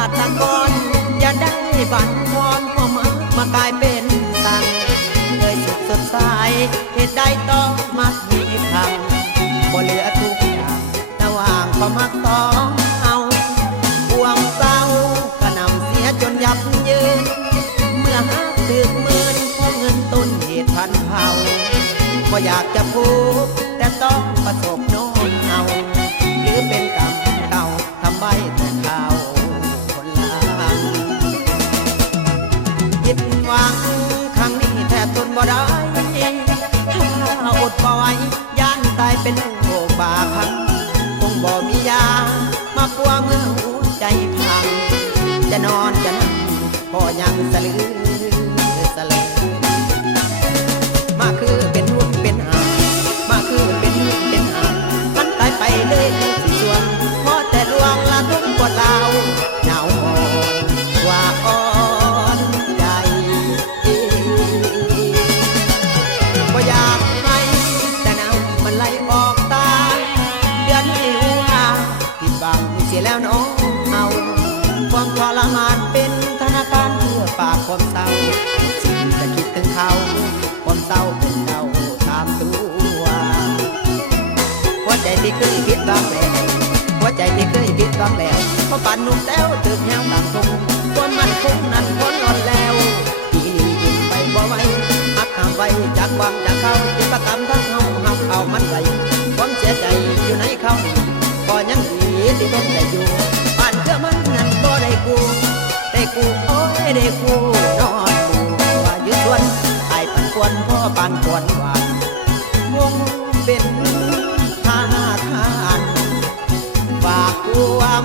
าตกรอย่าได้บั่นทอนความมักมากลายเป็นสังเคยสุขสดใสเหตุใดต้องมักมีพังบ่เหลือทุกอย่างระหว่างความมักต้องเอาห่วงเศร้ากระนำเสียจนยับยืนเมื่อหักถึกหมื่นเพราะเงินต้นเหตุพันเผาก็อยากจะพูดแต่ต้องประสบโน้นเอาหรือเป็นกรรมเก่าทำไว้แต่ข่าวคนละผิดหวังครั้งนี้แทบทนบ่ได้ถ้าอดบ่ไหวย่านตายเป็นโรคบาคังคงบ่มียามาปัวเมื่อหัวใจพังจะนอนจะนั่งก็ยังสะลือสะเลมาคือเป็นหุ่นเป็นหางมาคือเป็นหุ่นเป็นหางมันตายไปเลยทุกส่วนพอแต่ดวงละทุกปวดเราเหงาอ่อนว่าอ่อนใจก็อยากให้แต่น้ำมันไหลออกตาเดือนหิวว่าผิดบังเสียแล้วน้องเอาความทรมานเป็นธนาคารเพื่อฝากความเศร้าสิ่งจะคิดถึงเขาความเศร้าเป็นเราตามตัวหัวใจที่เคยคิดบ้างแล้วหัวใจที่เคยคิดบ้างแล้วเพราะปั่นนุ่มแต้วตึกแหวต่างคงความมันคงนั้นพ้นอ่อนแล้วทีนี้ยิ่งไปบ่ไหวหักห้ามไว้จากความจากเขาที่ประกำทั้งเฮาหักเอามันไว้ความเสียใจอยู่ในเขาก็ยังดีที่เป็นแต่อยู่ป่านเพื่อมันนั้นบ่ได้กูได้กูโอ้ยได้กูนอนกูว่ายึดส่วนไอ้ปันควรพ่อปันควรหวานวงเป็นทานฝากความ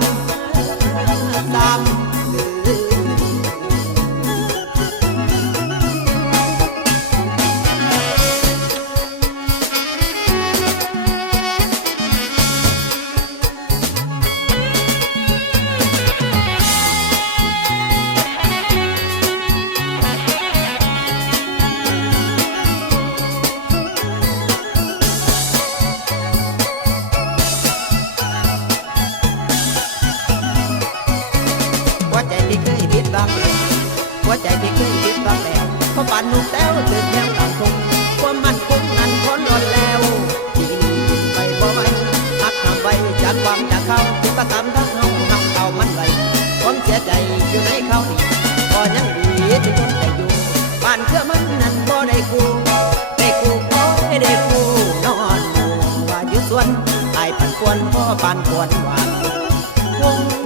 ตามหัวใจที่เคยคิดบ้างแล้วเพราะป่านนุ่มแต้วตึกแถวต่างคงความมันคงนั้นพ้นอ่อนแล้วทีนี้ไปบ่ไหวหักห้ามไว้จากความจากเขาที่ประกำทั้งเฮาหักเอามันไว้ความเสียใจอยู่ในเขานี่ก็ยังดีที่ทนแต่อยู่ป่านเพื่อมันนั้นบ่ได้กูได้กูโอ้ยได้กูนอนว่าอยู่ส่วนไอ้ปันควรพ่อปันควรหวานวง